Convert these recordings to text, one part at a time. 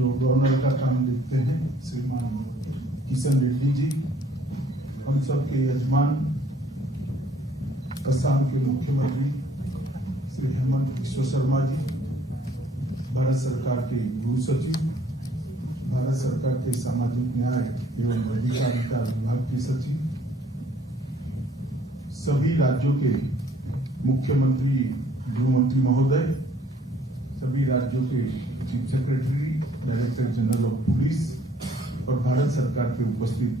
जो गवर्नर का काम देखते हैं श्रीमान किशन रेड्डी जी, हम सबके यजमान असम के मुख्यमंत्री श्री हेमंत बिश्व शर्मा जी, भारत सरकार के गृह सचिव, भारत सरकार के सामाजिक न्याय एवं अधिकारिता विभाग के सचिव, सभी राज्यों के मुख्यमंत्री गृह मंत्री महोदय, सभी राज्यों के chief secretary, director general of police और भारत सरकार के उपस्थित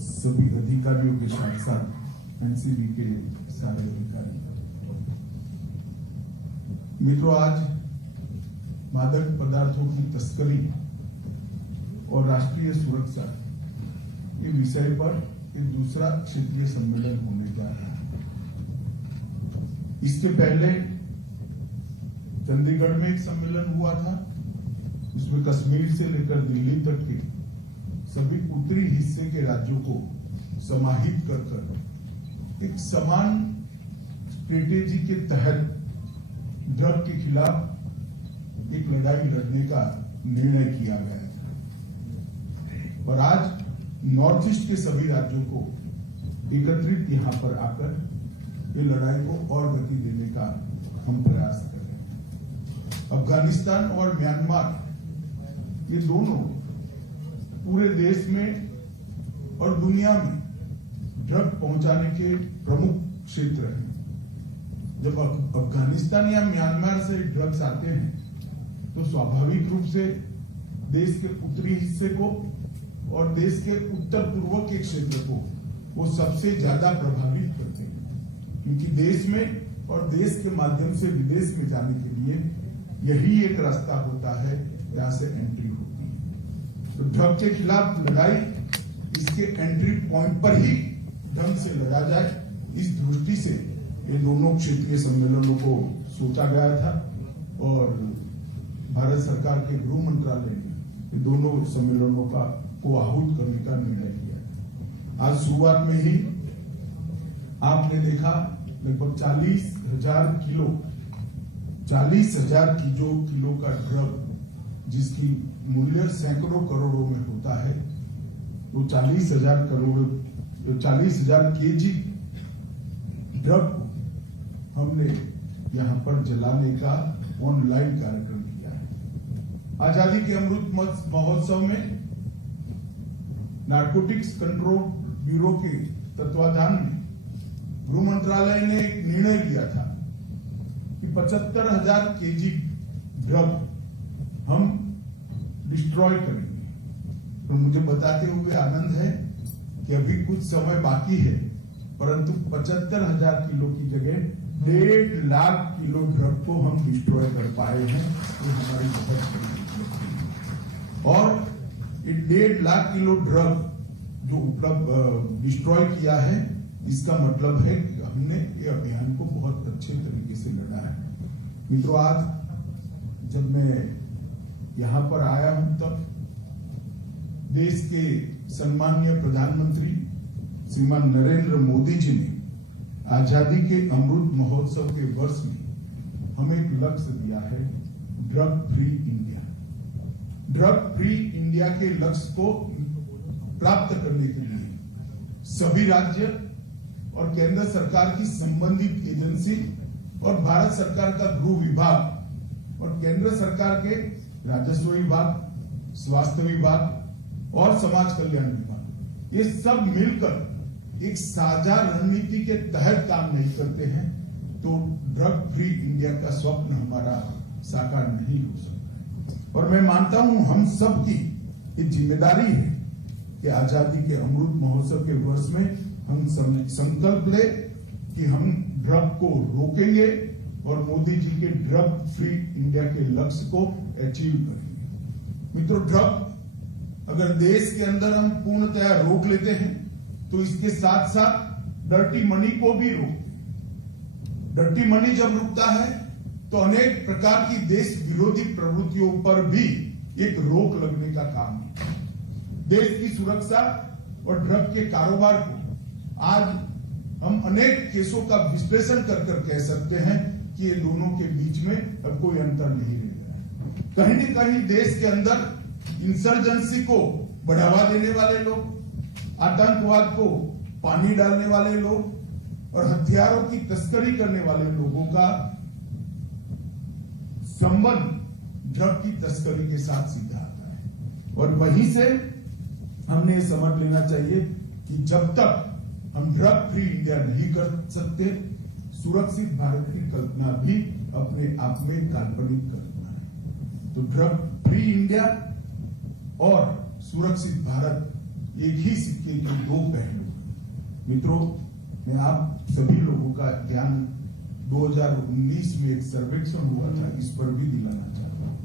सभी अधिकारियों के साथ साथ एनसीबी के सारे अधिकारी। मित्रों, आज मादक पदार्थों की तस्करी और राष्ट्रीय सुरक्षा के विषय पर एक दूसरा क्षेत्रीय सम्मेलन होने जा रहा है। इसके पहले चंडीगढ़ में एक सम्मेलन हुआ था, उसमें कश्मीर से लेकर दिल्ली तक के सभी उत्तरी हिस्से के राज्यों को समाहित कर एक समान स्ट्रेटेजी के तहत ड्रग के खिलाफ एक लड़ाई लड़ने का निर्णय किया गया था। और आज नॉर्थ ईस्ट के सभी राज्यों को एकत्रित यहां पर आकर ये लड़ाई को और गति देने का हम प्रयास कर रहे हैं। अफगानिस्तान और म्यांमार ये दोनों पूरे देश में और दुनिया में ड्रग पहुंचाने के प्रमुख क्षेत्र हैं। जब अफगानिस्तान या म्यांमार से ड्रग्स आते हैं तो स्वाभाविक रूप से देश के उत्तरी हिस्से को और देश के उत्तर पूर्व के क्षेत्र को वो सबसे ज्यादा प्रभावित करते हैं, क्योंकि देश में और देश के माध्यम से विदेश में जाने के लिए यही एक रास्ता होता है जहां से एंट्री होती है। तो ड्रग के खिलाफ लड़ाई इसके एंट्री पॉइंट पर ही ढंग से लड़ा जाए, इस दृष्टि से ये दोनों क्षेत्रीय सम्मेलनों को सोचा गया था और भारत सरकार के गृह मंत्रालय ने ये दोनों सम्मेलनों को आहूत करने का निर्णय किया। आज शुरुआत में ही आपने देखा लगभग 40,000 किलो का ड्रग जिसकी मूल्य सैकड़ों करोड़ों में होता है, वो 40,000 केजी ड्रग हमने यहां पर जलाने का ऑनलाइन कार्यक्रम किया है। आजादी के अमृत महोत्सव में नारकोटिक्स कंट्रोल ब्यूरो के तत्वाधान में गृह मंत्रालय ने एक निर्णय लिया था कि 75,000 केजी ड्रग हम डिस्ट्रॉय करेंगे। तो मुझे बताते हुए आनंद है कि अभी कुछ समय बाकी है, परंतु 75,000 किलो की जगह 1.5 लाख किलो ड्रग को हम डिस्ट्रॉय कर पाए हैं। ये हमारी बहुत बड़ी उपलब्धि है। और ये 1.5 लाख किलो ड्रग जो उपलब्ध डिस्ट्रॉय किया है, इसका मतलब है कि हमने ये अभियान को बहुत अच्छे तरीके से लड़ा है। मित्रों, आज जब मैं यहां पर आया हूं तब देश के सम्माननीय प्रधानमंत्री श्रीमान नरेंद्र मोदी जी ने आजादी के अमृत महोत्सव के वर्ष में हमें एक लक्ष्य दिया है, drug free India. Drug free India के लक्ष्य को प्राप्त करने के लिए सभी राज्य और केंद्र सरकार की संबंधित एजेंसी और भारत सरकार का गृह विभाग और केंद्र सरकार के राजस्व विभाग, स्वास्थ्य विभाग और समाज कल्याण विभाग, ये सब मिलकर एक साझा रणनीति के तहत काम नहीं करते हैं तो ड्रग फ्री इंडिया का स्वप्न हमारा साकार नहीं हो सकता। और मैं मानता हूं हम सब की एक जिम्मेदारी है कि आजादी के अमृत महोत्सव के वर्ष में हम संकल्प ले कि हम ड्रग को रोकेंगे और मोदी जी के ड्रग फ्री इंडिया के लक्ष्य को अचीव करेंगे। मित्रों, ड्रग अगर देश के अंदर हम पूर्णतया रोक लेते हैं तो इसके साथ साथ डर्टी मनी को भी रोकते। डर्टी मनी जब रुकता है तो अनेक प्रकार की देश विरोधी प्रवृत्तियों पर भी एक रोक लगने का काम है। देश की सुरक्षा और ड्रग के कारोबार को आज हम अनेक केसों का विश्लेषण कर कह सकते हैं कि ये दोनों के बीच में अब कोई अंतर नहीं रह गया है। कहीं न कहीं देश के अंदर इंसर्जेंसी को बढ़ावा देने वाले लोग, आतंकवाद को पानी डालने वाले लोग और हथियारों की तस्करी करने वाले लोगों का संबंध ड्रग की तस्करी के साथ सीधा आता है। और वहीं से हमने ये समझ लेना चाहिए कि जब तक हम ड्रग फ्री इंडिया नहीं कर सकते, सुरक्षित भारत की कल्पना भी अपने आप में काल्पनिक कल्पना है। तो ड्रग फ्री इंडिया और सुरक्षित भारत एक ही सिक्के के दो पहलू हैं। मित्रों, मैं आप सभी लोगों का ध्यान 2019 में एक सर्वेक्षण हुआ था, इस पर भी दिलाना चाहता हूं।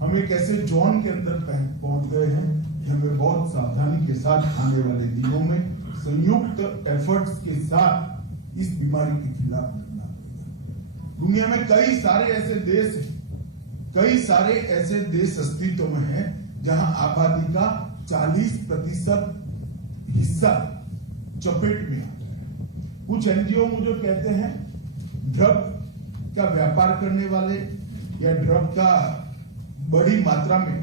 हम एक ऐसे जोन के अंदर पहुंच गए हैं कि हमें बहुत सावधानी के साथ आने वाले दिनों में संयुक्त एफर्ट्स के साथ इस बीमारी के खिलाफ लड़ना पड़ेगा। दुनिया में कई सारे ऐसे देश अस्तित्व में हैं जहां आबादी का 40% हिस्सा चपेट में आता है। कुछ एनजीओ मुझे कहते हैं ड्रग का व्यापार करने वाले या ड्रग का बड़ी मात्रा में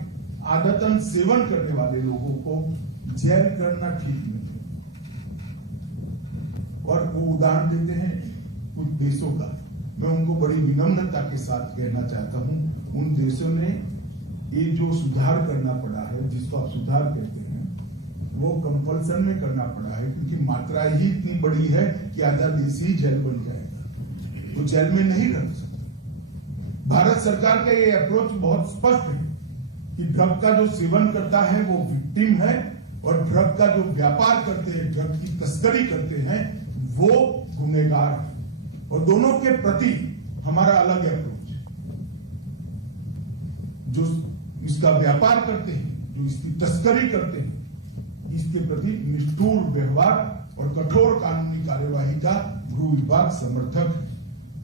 आदतन सेवन करने वाले लोगों को जेल करना ठीक नहीं। और वो उदाहरण देते हैं कुछ देशों का। मैं उनको बड़ी विनम्रता के साथ कहना चाहता हूं, उन देशों ने ये जो सुधार करना पड़ा है, जिसको आप सुधार कहते हैं, वो कंपल्सन में करना पड़ा है क्योंकि मात्रा ही इतनी बड़ी है कि आधा देश ही जेल बन जाएगा, तो जेल में नहीं रख सकते। भारत सरकार का ये अप्रोच बहुत स्पष्ट है कि ड्रग का जो सेवन करता है वो विक्टिम है और ड्रग का जो व्यापार करते हैं, ड्रग की तस्करी करते हैं, वो गुनहगार है। और दोनों के प्रति हमारा अलग अप्रोच है। जो इसका व्यापार करते हैं, जो इसकी तस्करी करते हैं, इसके प्रति निष्ठुर व्यवहार और कठोर कानूनी कार्यवाही का गृह विभाग समर्थक है।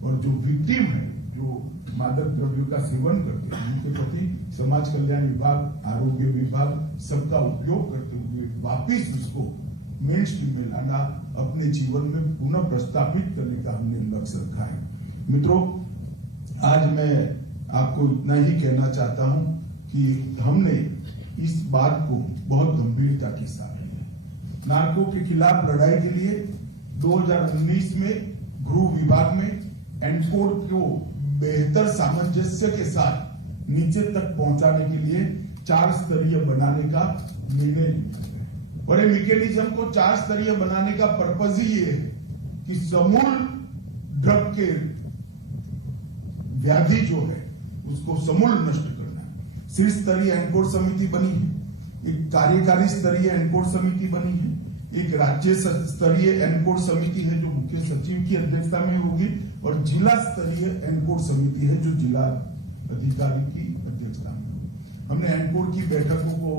और जो विक्टिम है, जो मादक द्रव्यों का सेवन करते हैं, उनके प्रति समाज कल्याण विभाग, आरोग्य विभाग सबका उपयोग करते हुए वापिस उसको मेन स्ट्रीम में लाना, अपने जीवन में पुनः प्रस्तापित करने का हमने लक्ष्य रखा है। मित्रों, आज मैं आपको इतना ही कहना चाहता हूं कि हमने इस बात को बहुत गंभीरता के साथ लिया। नार्को के खिलाफ लड़ाई के लिए 2019 में गृह विभाग में एनकोड को बेहतर सामंजस्य के साथ नीचे तक पहुंचाने के लिए 4 स्तरीय बनाने का निर्णय लिया है। और ये मैकेनिज्म को 4 स्तरीय बनाने का पर्पज ही ये है कि समूल ड्रग के व्याधि जो है उसको समूल नष्ट करना है। शीर्ष स्तरीय एनकोड समिति बनी है, एक कार्यकारी स्तरीय एनकोड समिति बनी है, एक राज्य स्तरीय एनकोड समिति है जो मुख्य सचिव की अध्यक्षता में होगी, और जिला स्तरीय एनकोड समिति है जो जिला अधिकारी की अध्यक्षता में होगी। हमने एनकोड की बैठकों को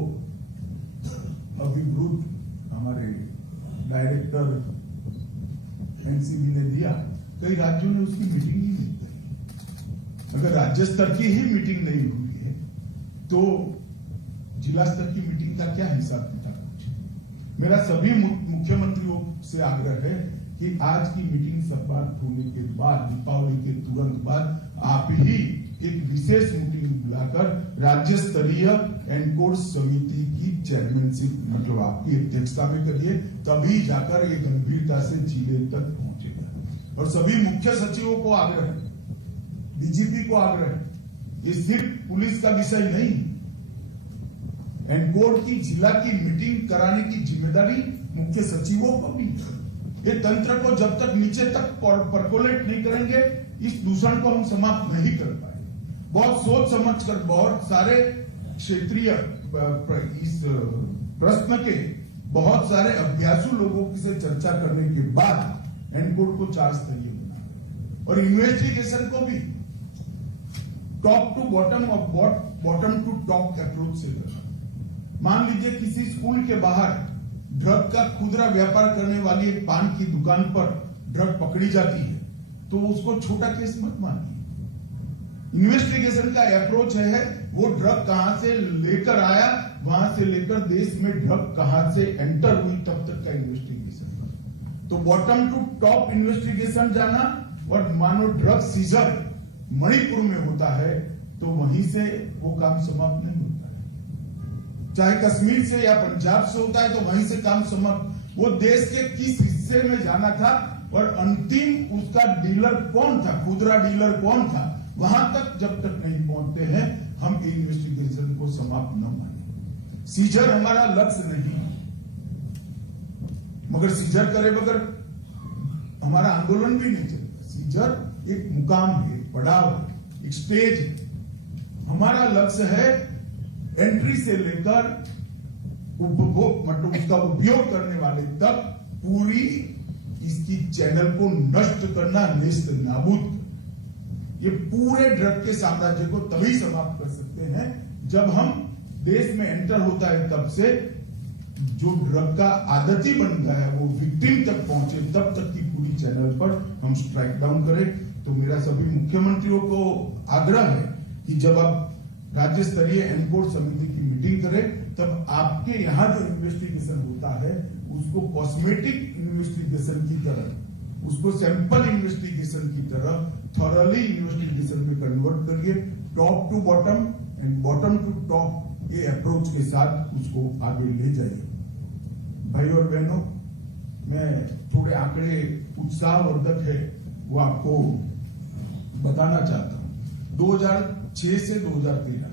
अभिवृद्ध हमारे डायरेक्टर एनसीबी ने दिया, कई राज्यों ने उसकी मीटिंग ही नहीं की। अगर राज्य स्तर की ही मीटिंग नहीं हुई है तो जिला स्तर की मीटिंग का क्या हिसाब किताब? मेरा सभी मुख्यमंत्रियों से आग्रह है कि आज की मीटिंग समाप्त होने के बाद, दीपावली के तुरंत बाद, आप ही एक विशेष मीटिंग बुलाकर राज्य स्तरीय एनकोड समिति की चेयरमैनशिप मतलब आपकी अध्यक्षता में करिए, तभी जाकर ये गंभीरता से जिले तक पहुंचेगा। और सभी मुख्य सचिवों को आग्रह, डीजीपी को आग्रह, ये सिर्फ पुलिस का विषय नहीं, एनकोड की जिला की मीटिंग कराने की जिम्मेदारी मुख्य सचिवों को भी है। ये तंत्र को जब तक नीचे तक परकोलेट नहीं करेंगे, इस दूषण को हम समाप्त नहीं कर पाएंगे। बहुत सोच समझकर बहुत सारे क्षेत्रीय इस प्रश्न के बहुत सारे अभ्यासु लोगों से चर्चा करने के बाद एनकोड को 4 स्तरीय बना और इन्वेस्टिगेशन को भी टॉप टू बॉटम और बॉटम टू टॉप अप्रोच से करना। मान लीजिए किसी स्कूल के बाहर ड्रग का खुदरा व्यापार करने वाली एक पान की दुकान पर ड्रग पकड़ी जाती है तो उसको छोटा केस मत मानिए। इन्वेस्टिगेशन का अप्रोच है वो ड्रग कहां से लेकर आया, वहां से लेकर देश में ड्रग कहां से एंटर हुई, तब तक का इन्वेस्टिगेशन। तो बॉटम टू टॉप इन्वेस्टिगेशन जाना। और मानो ड्रग सीजर मणिपुर में होता है तो वहीं से वो काम समाप्त नहीं होता है। चाहे कश्मीर से या पंजाब से होता है तो वहीं से काम समाप्त। वो देश के किस हिस्से में जाना था और अंतिम उसका डीलर कौन था, खुदरा डीलर कौन था, वहां तक जब तक नहीं पहुंचते हैं हम इन्वेस्टिगेशन को समाप्त न माने। सीजर हमारा लक्ष्य नहीं है, मगर सीजर करे बगैर हमारा आंदोलन भी नहीं चलेगा। सीजर एक मुकाम है, पड़ाव है, एक स्टेज है। हमारा लक्ष्य है एंट्री से लेकर उपभोग मतलब उसका उपयोग करने वाले तक पूरी इसकी चैनल को नष्ट करना, नेस्त नाबूद करना। ये पूरे ड्रग के साम्राज्य को तभी समाप्त कर सकते हैं जब हम देश में एंटर होता है तब से जो ड्रग का आदती बन गया है वो विक्टिम तक पहुंचे, तब तक की पूरी चैनल पर हम स्ट्राइक डाउन करें। तो मेरा सभी मुख्यमंत्रियों को आग्रह है कि जब आप राज्य स्तरीय एनकोड समिति की मीटिंग करें तब आपके यहाँ जो इन्वेस्टिगेशन होता है उसको कॉस्मेटिक इन्वेस्टिगेशन की तरह, उसको सैंपल इन्वेस्टिगेशन की तरह थॉरली इन्वेस्टिगेशन में कन्वर्ट करिए। Top to bottom and bottom to top ये अप्रोच के साथ उसको आगे ले जाइए। भाई और बहनों, मैं थोड़े आंकड़े उत्साहवर्धक है वो आपको बताना चाहता हूं। 2006 से 2013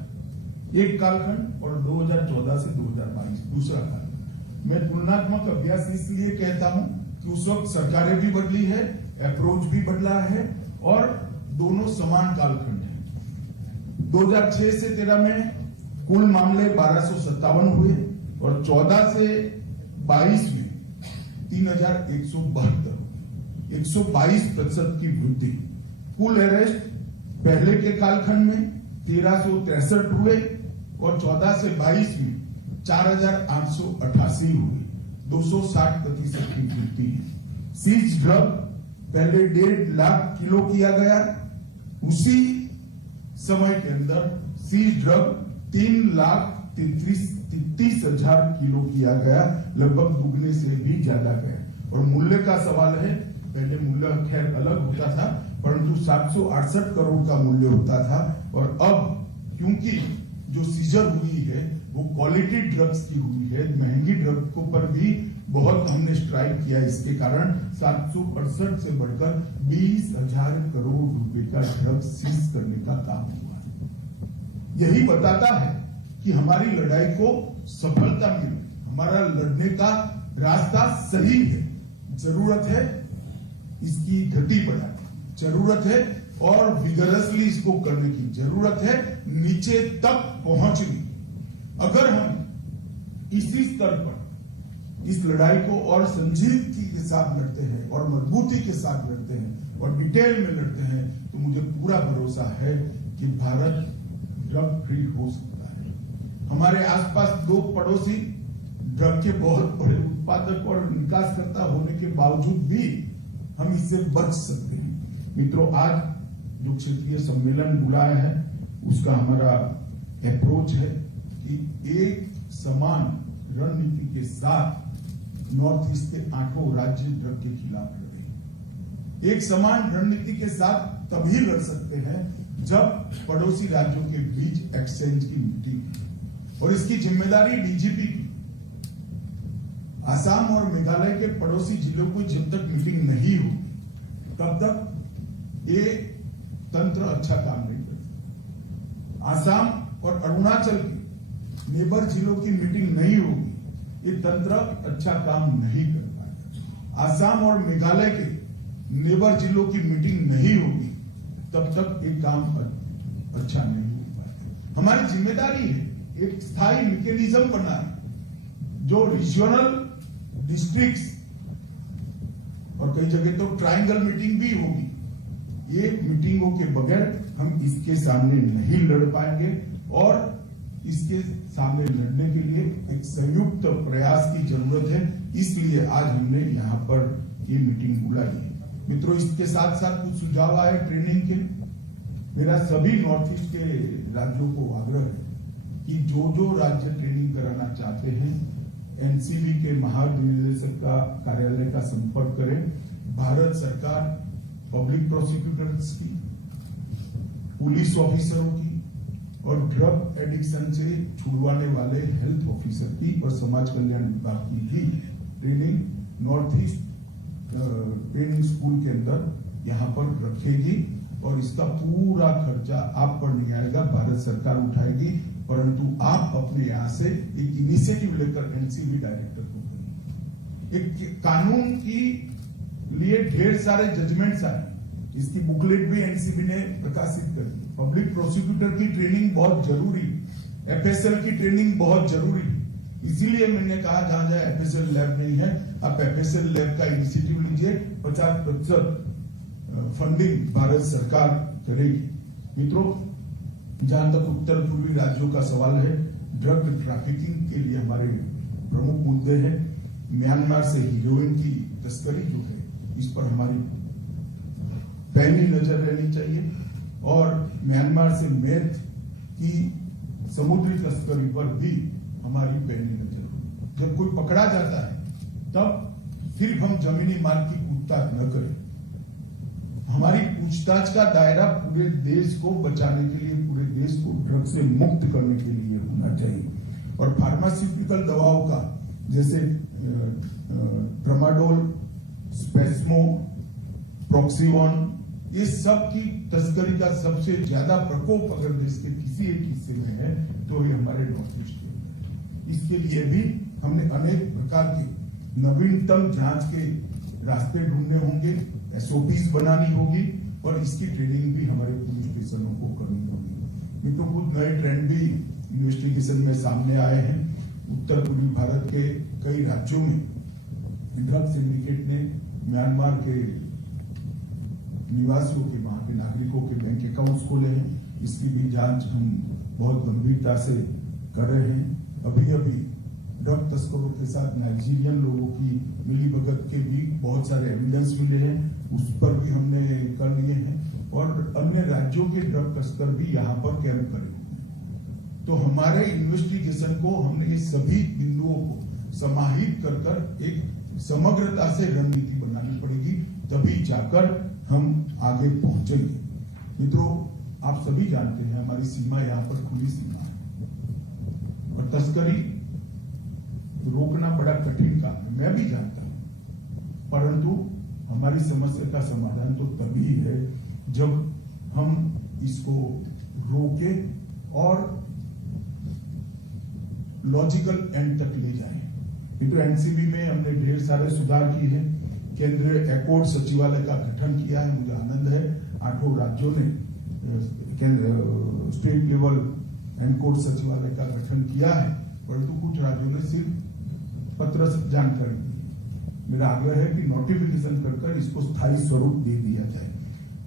एक कालखंड और 2014 से 2022 दूसरा कालखंड। मैं तुलनात्मक अभ्यास इसलिए कहता हूं कि उस वक्त सरकारें भी बदली है, अप्रोच भी बदला है और दोनों समान कालखंड है। 2006 से 13 में कुल मामले 1257 हुए और 14 से 22 में 3172, 122% की वृद्धि। कुल अरेस्ट पहले के कालखंड में 1363 हुए और 14 से 22 में 4888 हुए, 260% की वृद्धि है। सीज ड्रग पहले 1.5 लाख किलो किया गया, उसी समय के अंदर सीज ड्रग 3,33,000 किलो किया गया, लगभग दुगने से भी ज्यादा गया। और मूल्य का सवाल है, पहले मूल्य खैर अलग होता था परंतु 768 करोड़ का मूल्य होता था और अब क्योंकि जो सीजर हुई है वो क्वालिटी ड्रग्स की हुई है, महंगी ड्रग को पर भी बहुत हमने स्ट्राइक किया। इसके कारण 768 से बढ़कर 20,000 करोड़ रुपए का ड्रग्स सीज करने का काम हुआ है। यही बताता है कि हमारी लड़ाई को सफलता मिली, हमारा लड़ने का रास्ता सही है। जरूरत है इसकी गति बढ़ाने, जरूरत है और विगरसली इसको करने की जरूरत है, नीचे तक पहुंचनी। अगर हम इसी स्तर पर इस लड़ाई को और संजीदगी के साथ लड़ते हैं और मजबूती के साथ लड़ते हैं और डिटेल में लड़ते हैं तो मुझे पूरा भरोसा है कि भारत ड्रग फ्री हो सकता है। हमारे आसपास 2 पड़ोसी ड्रग के बहुत बड़े उत्पादक और निकासकर्ता होने के बावजूद भी हम इससे बच सकते हैं। मित्रों, आज जो क्षेत्रीय सम्मेलन बुलाया है उसका हमारा अप्रोच है कि एक समान रणनीति के साथ नॉर्थ ईस्ट के 8 राज्य ड्रग के खिलाफ लड़े। एक समान रणनीति के साथ तभी लड़ सकते हैं जब पड़ोसी राज्यों के बीच एक्सचेंज की मीटिंग है और इसकी जिम्मेदारी डीजीपी की। आसाम और मेघालय के पड़ोसी जिलों को जब तक मीटिंग नहीं हो तब तक ये तंत्र अच्छा काम नहीं करता। आसाम और अरुणाचल के नेबर जिलों की मीटिंग नहीं होगी, ये तंत्र अच्छा काम नहीं कर पाएगा। आसाम और मेघालय के नेबर जिलों की मीटिंग नहीं होगी तब तक ये काम अच्छा नहीं हो पाएगा। हमारी जिम्मेदारी है एक स्थायी मैकेनिज्म बनाना जो रीजनल डिस्ट्रिक्ट्स और कई जगह तो ट्रायंगल मीटिंग भी होगी। ये मीटिंगों के बगैर हम इसके सामने नहीं लड़ पाएंगे और इसके सामने लड़ने के लिए एक संयुक्त प्रयास की जरूरत है। इसलिए आज हमने यहाँ पर ये मीटिंग बुलाई है। मित्रों, इसके साथ साथ कुछ सुझाव आए ट्रेनिंग के। मेरा सभी नॉर्थ ईस्ट के राज्यों को आग्रह है कि जो राज्य ट्रेनिंग कराना चाहते हैं एनसीबी के महानिदेशक का कार्यालय का संपर्क करें। भारत सरकार पब्लिक प्रोसिक्यूटर्स की, पुलिस ऑफिसरों की, और ड्रग एडिक्शन से छुड़वाने वाले हेल्थ ऑफिसर की और समाज कल्याण विभाग की भी training north east training school के अंदर यहाँ पर रखेगी और इसका पूरा खर्चा आप पर नहीं आएगा, भारत सरकार उठाएगी, परंतु आप अपने यहाँ से एक इनिशिएटिव लेकर एनसीबी डायरेक्टर को करेंगे। एक कानून की लिए ढेर सारे जजमेंट्स आए, इसकी बुकलेट भी एनसीबी ने प्रकाशित कर दी। पब्लिक प्रोसिक्यूटर की ट्रेनिंग बहुत जरूरी, एफएसएल की ट्रेनिंग बहुत जरूरी, इसीलिए मैंने कहा जहां जहां एफएसएल लैब नहीं है आप एफएसएल लैब का इनिशिएटिव लीजिए, 50% फंडिंग भारत सरकार करेगी। मित्रों, जहां तक उत्तर पूर्वी राज्यों का सवाल है, ड्रग ट्रैफिकिंग के लिए हमारे प्रमुख मुद्दे हैं। म्यांमार से हीरोइन की तस्करी जो है, इस पर हमारी पैनी नजर रहनी चाहिए और म्यांमार से मेथ की समुद्री तस्करी पर भी हमारी पैनी नजर हो। जब कोई पकड़ा जाता है तब सिर्फ हम जमीनी मार्ग की पूछताछ न करें, हमारी पूछताछ का दायरा पूरे देश को बचाने के लिए, पूरे देश को ड्रग से मुक्त करने के लिए होना चाहिए। और फार्मास्यूटिकल दवाओं का जैसे ट्रामाडोल, स्पेस्मो, प्रोक्सीवन, ये सब की तस्करी का सबसे ज्यादा प्रकोप अगर देश के किसी एक हिस्से में है तो ये हमारे नॉर्थ ईस्ट के। इसके लिए भी हमने अनेक प्रकार के नवीनतम जांच के रास्ते ढूंढने होंगे, एसओपीज बनानी होगी और इसकी ट्रेनिंग भी हमारे पुलिस स्टेशनों को करनी होगी। मित्रों, कुछ नए ट्रेंड भी इन्वेस्टिगेशन में सामने आए हैं। उत्तर पूर्वी भारत के कई राज्यों में ड्रग सिंडिकेट ने म्यांमार के निवासियों के, वहां के नागरिकों के बैंक अकाउंट्स खोले हैं। इसकी भी जांच हम बहुत गंभीरता से कर रहे हैं। अभी अभी ड्रग तस्करों के साथ नाइजीरियन लोगों की मिलीभगत के भी बहुत सारे एविडेंस मिले हैं, उस पर भी हमने कर लिए हैं और अन्य राज्यों के ड्रग तस्कर भी यहाँ पर कैंप करे। तो हमारे इन्वेस्टिगेशन को हमने ये सभी बिंदुओं को समाहित कर एक समग्रता से रणनीति बनानी पड़ेगी, तभी जाकर हम आगे पहुंचेंगे। मित्रों, आप सभी जानते हैं हमारी सीमा यहाँ पर खुली सीमा है और तस्करी रोकना बड़ा कठिन काम है, मैं भी जानता हूं, परंतु हमारी समस्या का समाधान तो तभी है जब हम इसको रोके और लॉजिकल एंड तक ले जाएं। तो एनसीबी में हमने ढेर सारे सुधार किए हैं। केंद्रीय एकोर्ड सचिवालय का गठन किया है, मुझे आनंद है 8 राज्यों ने स्टेट लेवल एनकोर्ड सचिवालय का गठन किया है, परंतु कुछ राज्यों ने सिर्फ पत्र से जानकारी दी। मेरा आग्रह है कि नोटिफिकेशन कर इसको स्थायी स्वरूप दे दिया जाए।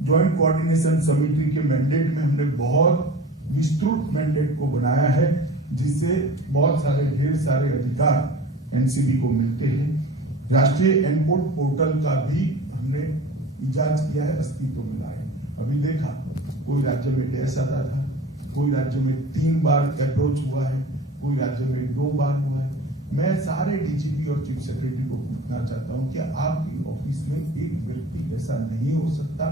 ज्वाइंट कोऑर्डिनेशन समिति के मैंडेट में हमने बहुत विस्तृत मैंडेट को बनाया है, जिससे बहुत सारे ढेर सारे अधिकार एनसीबी को मिलते हैं। राष्ट्रीय एनकोड पोर्टल का भी हमने इजाज किया है, अस्तित्व में लाए। अभी देखा कोई राज्य में गैस आता था, कोई राज्य में 3 बार अप्रोच हुआ है, कोई राज्य में 2 बार हुआ है। मैं सारे डीजीपी और चीफ सेक्रेटरी को पूछना चाहता हूं कि आपकी ऑफिस में एक व्यक्ति ऐसा नहीं हो सकता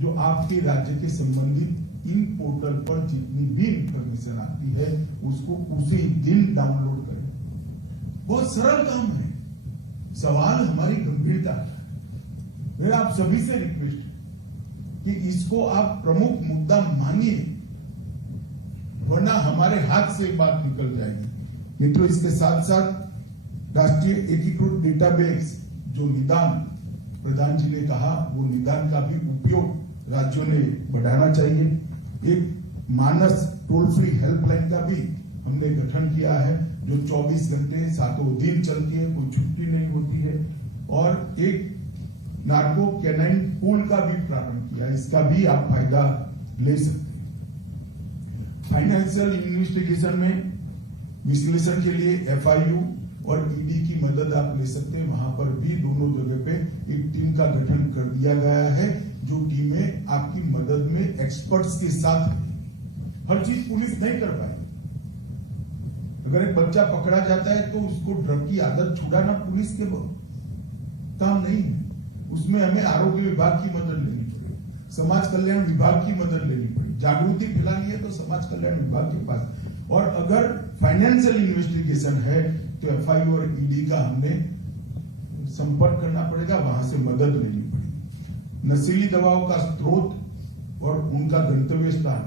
जो आपके राज्य के संबंधित इन पोर्टल पर जितनी भी इंफॉर्मेशन आती है उसको उसी दिन डाउनलोड करें। बहुत सरल काम है। सवाल हमारी गंभीरता है। मेरा आप सभी से रिक्वेस्ट है कि इसको आप प्रमुख मुद्दा मानिए, वरना हमारे हाथ से बात निकल जाएगी। मित्रों, इसके साथ साथ राष्ट्रीय एकीकृत डेटाबेस जो निदान प्रधान जी ने कहा, वो निदान का भी उपयोग राज्यों ने बढ़ाना चाहिए। एक मानस टोल फ्री हेल्पलाइन का भी हमने गठन किया है, जो 24 घंटे 7 दिन चलती है, कोई छुट्टी नहीं होती है। और एक नार्को कैनाइन पूल का भी प्रारंभ किया, इसका भी आप फायदा ले सकते हैं। फाइनेंशियल इन्वेस्टिगेशन में विश्लेषण के लिए एफआईयू और ईडी की मदद आप ले सकते हैं। वहां पर भी दोनों जगह पे एक टीम का गठन कर दिया गया है, जो टीमें आपकी मदद में एक्सपर्ट्स के साथ हर चीज पुलिस नहीं कर पाएगी। अगर एक बच्चा पकड़ा जाता है तो उसको ड्रग की आदत छुड़ाना पुलिस के काम नहीं है। उसमें हमें आरोग्य विभाग की मदद लेनी पड़ेगी, समाज कल्याण विभाग की मदद लेनी पड़ेगी, जागृति फैलानी है तो समाज कल्याण विभाग के पास। और अगर फाइनेंशियल इन्वेस्टिगेशन है तो एफआई और ईडी का हमने संपर्क करना पड़ेगा, वहां से मदद लेनी पड़ेगी। नशीली दवाओं का स्रोत और उनका गंतव्य स्थान,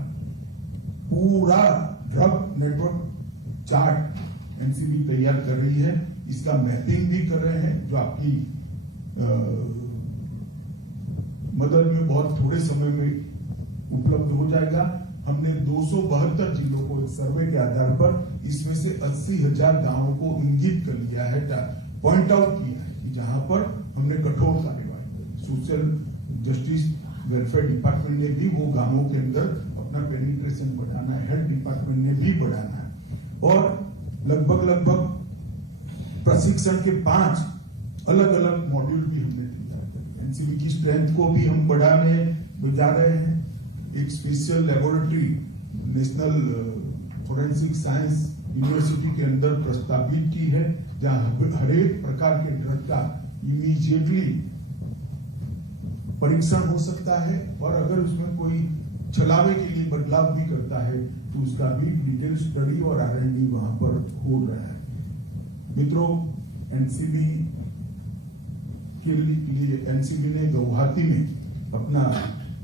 पूरा ड्रग नेटवर्क चार्ट एनसीबी तैयार कर रही है। इसका मैपिंग भी कर रहे हैं, जो आपकी मदद में बहुत थोड़े समय में उपलब्ध हो जाएगा। हमने 272 जिलों को सर्वे के आधार पर इसमें से 80,000 गांवों को इंगित कर लिया है, पॉइंट आउट किया है कि जहां पर हमने कठोर कार्यवाही की। सोशल जस्टिस वेलफेयर डिपार्टमेंट ने भी वो गांवों के अंदर अपना पेनिट्रेशन बढ़ाना है, हेल्थ डिपार्टमेंट ने भी बढ़ाना है। और लगभग प्रशिक्षण के 5 अलग अलग मॉड्यूल भी हमने तैयार किए। एनसीबी की स्ट्रेंथ को भी हम बढ़ाने जा रहे हैं। एक special laboratory national forensic science university के अंदर प्रस्तावित की है, जहां हर एक प्रकार के ड्रग का इमीडिएटली परीक्षण हो सकता है, और अगर उसमें कोई छलावे के लिए बदलाव भी करता है तो उसका भी डिटेल स्टडी और R&D वहां पर हो रहा है। मित्रों, एनसीबी के लिए एनसीबी ने गुवाहाटी में अपना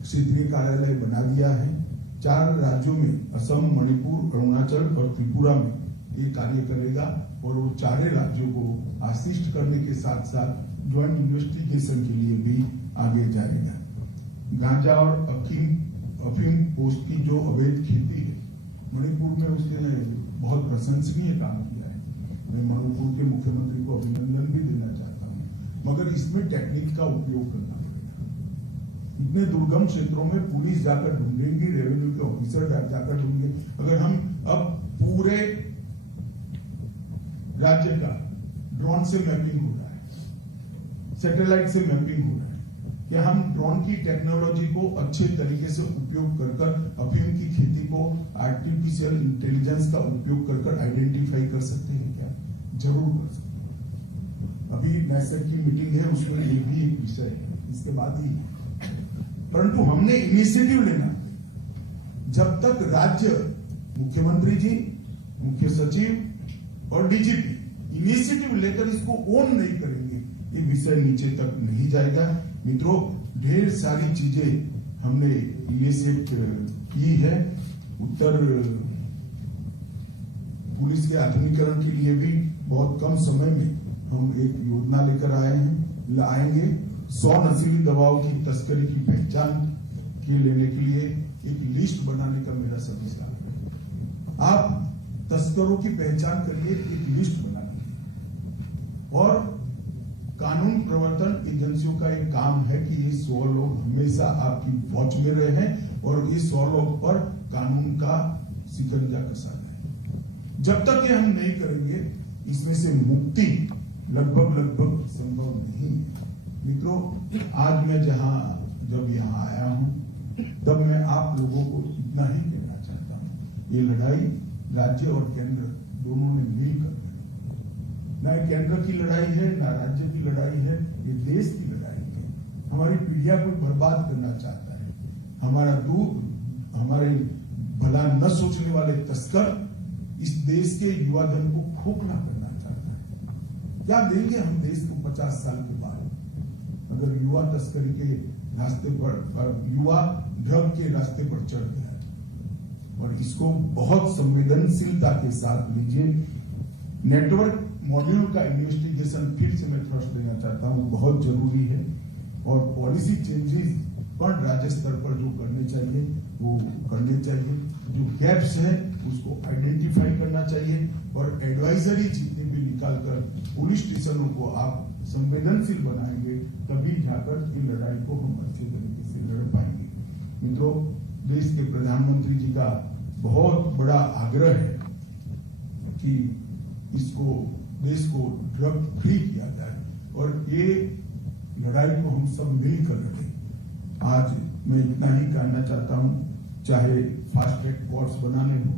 क्षेत्रीय कार्यालय बना दिया है। 4 राज्यों में असम, मणिपुर, अरुणाचल और त्रिपुरा में ये कार्य करेगा, और वो 4 राज्यों को असिस्ट करने के साथ साथ ज्वाइंट इन्वेस्टिगेशन के लिए भी आगे जाएगा। गांजा और अफीम पोस्ट की जो अवैध खेती है मणिपुर में, उसने बहुत प्रशंसनीय काम किया है। मैं मणिपुर के मुख्यमंत्री को अभिनंदन भी देना चाहता हूँ, मगर इसमें टेक्निक का उपयोग करना पड़ेगा। इतने दुर्गम क्षेत्रों में पुलिस जाकर ढूंढेंगी, रेवेन्यू के ऑफिसर जाकर ढूंढेंगे। अगर हम अब पूरे राज्य का ड्रोन से मैपिंग हो रहा है, सैटेलाइट से मैपिंग हो रहा है, कि हम ड्रोन की टेक्नोलॉजी को अच्छे तरीके से उपयोग कर अफीम की खेती को आर्टिफिशियल इंटेलिजेंस का उपयोग कर आइडेंटिफाई कर सकते हैं क्या? जरूर कर सकते हैं। अभी नेसेट की मीटिंग है, उसमें ये भी एक विषय है, इसके बाद ही। परंतु हमने इनिशिएटिव लेना, जब तक राज्य मुख्यमंत्री जी, मुख्य सचिव और डीजीपी इनिशिएटिव लेकर इसको ओन नहीं करेंगे, ये विषय नीचे तक नहीं जाएगा। मित्रों, ढेर सारी चीजें हमने इनिशिएट की है। उत्तर पुलिस के आधुनिकीकरण के लिए भी बहुत कम समय में हम एक योजना लेकर आएंगे। 100 नशीली दवाओं की तस्करी की पहचान लेने के लिए एक लिस्ट बनाने का मेरा संदेश है। आप तस्करों की पहचान करिए, एक लिस्ट बना लीजिए, और कानून प्रवर्तन एजेंसियों का एक काम है कि ये 100 लोग हमेशा आपकी वॉच में रहे हैं और ये 100 लोग पर कानून का शिकंजा कसा जाए। जब तक ये हम नहीं करेंगे, इसमें से मुक्ति लगभग संभव नहीं है। मित्रों, आज मैं जब यहाँ आया हूँ, तब मैं आप लोगों को इतना ही कहना चाहता हूँ, ये लड़ाई राज्य और केंद्र दोनों ने मिलकर, न केंद्र की लड़ाई है न राज्य की लड़ाई है, ये देश की लड़ाई है। हमारी पीढ़ियां को बर्बाद करना चाहता है, हमारे भला न सोचने वाले तस्कर इस देश के युवा धन को खोखला करना चाहता है। क्या देंगे हम देश को 50 साल के बाद, अगर युवा तस्करी के रास्ते पर, युवा ड्रग के रास्ते पर चढ़ गया है? और इसको बहुत संवेदनशीलता के साथ लीजिए। नेटवर्क मॉड्यूल का इन्वेस्टिगेशन फिर से मैं थ्रस्ट देना चाहता हूं, बहुत जरूरी है। और पॉलिसी चेंजेस पर राज्य स्तर पर जो करने चाहिए वो करने चाहिए। जो गैप्स हैं उसको आइडेंटिफाई करना चाहिए, और एडवाइजरी जितनी भी निकालकर पुलिस स्टेशनों को आप संवेदनशील बनाएंगे, तभी जाकर इस लड़ाई को हम अच्छे तरीके से लड़ पाएंगे। मित्रों, देश के प्रधानमंत्री जी का बहुत बड़ा आग्रह है कि देश को ड्रग फ्री किया जाए, और ये लड़ाई को हम सब मिलकर लड़ें। आज मैं इतना ही कहना चाहता हूं, चाहे फास्ट ट्रैक कोर्ट्स बनाने हो,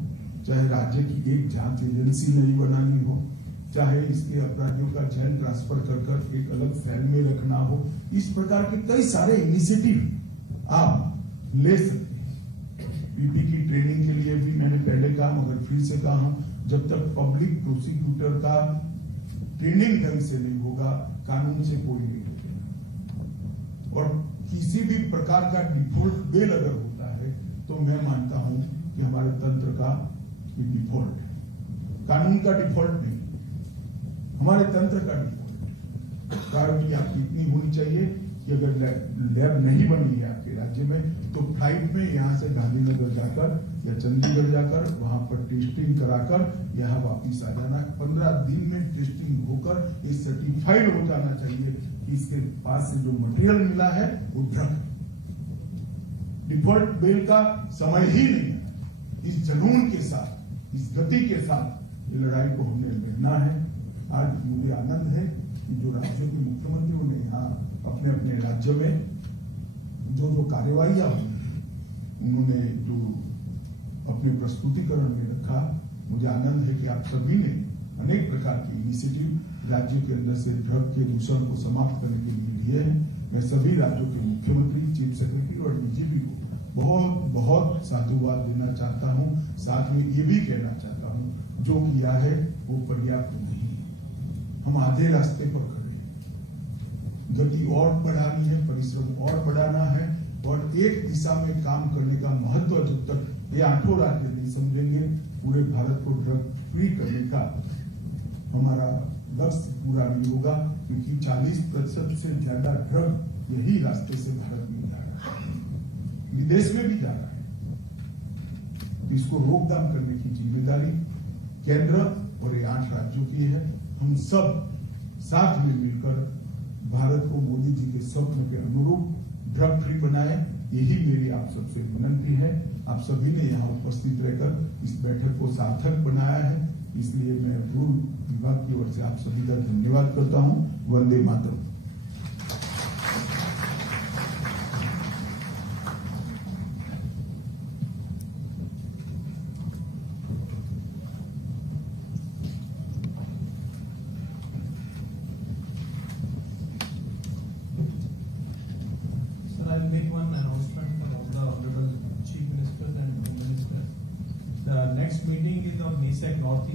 चाहे राज्य की एक जांच एजेंसी नहीं बनानी हो, चाहे इसके अपराधियों का जेल ट्रांसफर कर एक अलग सेल में रखना हो, इस प्रकार के कई सारे इनिशिएटिव आप ले सकते हैं। पीपी की ट्रेनिंग के लिए भी मैंने पहले कहा, मगर फिर से कहा हूं, जब तक पब्लिक प्रोसिक्यूटर का ट्रेनिंग ढंग से नहीं होगा, कानून से कोई नहीं होगा। और किसी भी प्रकार का डिफॉल्ट बेल अगर होता है तो मैं मानता हूं कि हमारे तंत्र का डिफॉल्ट है, कानून का डिफॉल्ट नहीं, हमारे तंत्र का डिफॉल्ट है। प्रायोरिटी आपकी इतनी होनी चाहिए कि अगर लैब नहीं बनी है आपके राज्य में तो फ्लाइट में यहाँ से गांधीनगर जाकर या चंडीगढ़ जाकर वहां पर टेस्टिंग कराकर यहाँ वापिस आ जाना। 15 दिन में टेस्टिंग होकर ये सर्टिफाइड हो जाना चाहिए कि इसके पास से जो मटेरियल मिला है वो ड्रग। डिफॉल्ट बेल का समय ही नहीं है। इस जुनून के साथ, इस गति के साथ ये लड़ाई को हमने लड़ना है। आज मुझे आनंद है कि जो राज्यों के मुख्यमंत्रियों ने यहाँ अपने अपने राज्यों में जो कार्यवाहियां हुई, उन्होंने जो अपने प्रस्तुतिकरण में रखा, मुझे आनंद है कि आप सभी ने अनेक प्रकार की इनिशिएटिव राज्यों के अंदर से ड्रग के दूषण को समाप्त करने के लिए लिए हैं। मैं सभी राज्यों के मुख्यमंत्री, चीफ सेक्रेटरी और डीजीपी को बहुत बहुत साधुवाद देना चाहता हूं। साथ में ये भी कहना चाहता हूं, जो किया है वो पर्याप्त नहीं है, हम आधे रास्ते पर खड़े हैं। गति और बढ़ानी है, परिश्रम और बढ़ाना है, और एक दिशा में काम करने का महत्व जब तक ये 8 राज्य नहीं समझेंगे, पूरे भारत को ड्रग फ्री करने का हमारा लक्ष्य पूरा नहीं होगा। क्योंकि 40% से ज्यादा ड्रग यही रास्ते से भारत में जा रहा है, विदेश में भी जा रहा है। इसको रोकथाम करने की जिम्मेदारी केंद्र और ये 8 राज्यों की है। हम सब साथ में मिलकर भारत को मोदी जी के स्वप्न के अनुरूप ड्रग फ्री बनाए, यही मेरी आप सबसे विनती है। आप सभी ने यहाँ उपस्थित रहकर इस बैठक को सार्थक बनाया है, इसलिए मैं गृह विभाग की ओर से आप सभी का धन्यवाद करता हूँ। Vande Mataram. I'll make one announcement for all the honorable chief ministers and home ministers. The next meeting is of NISEC Northeast.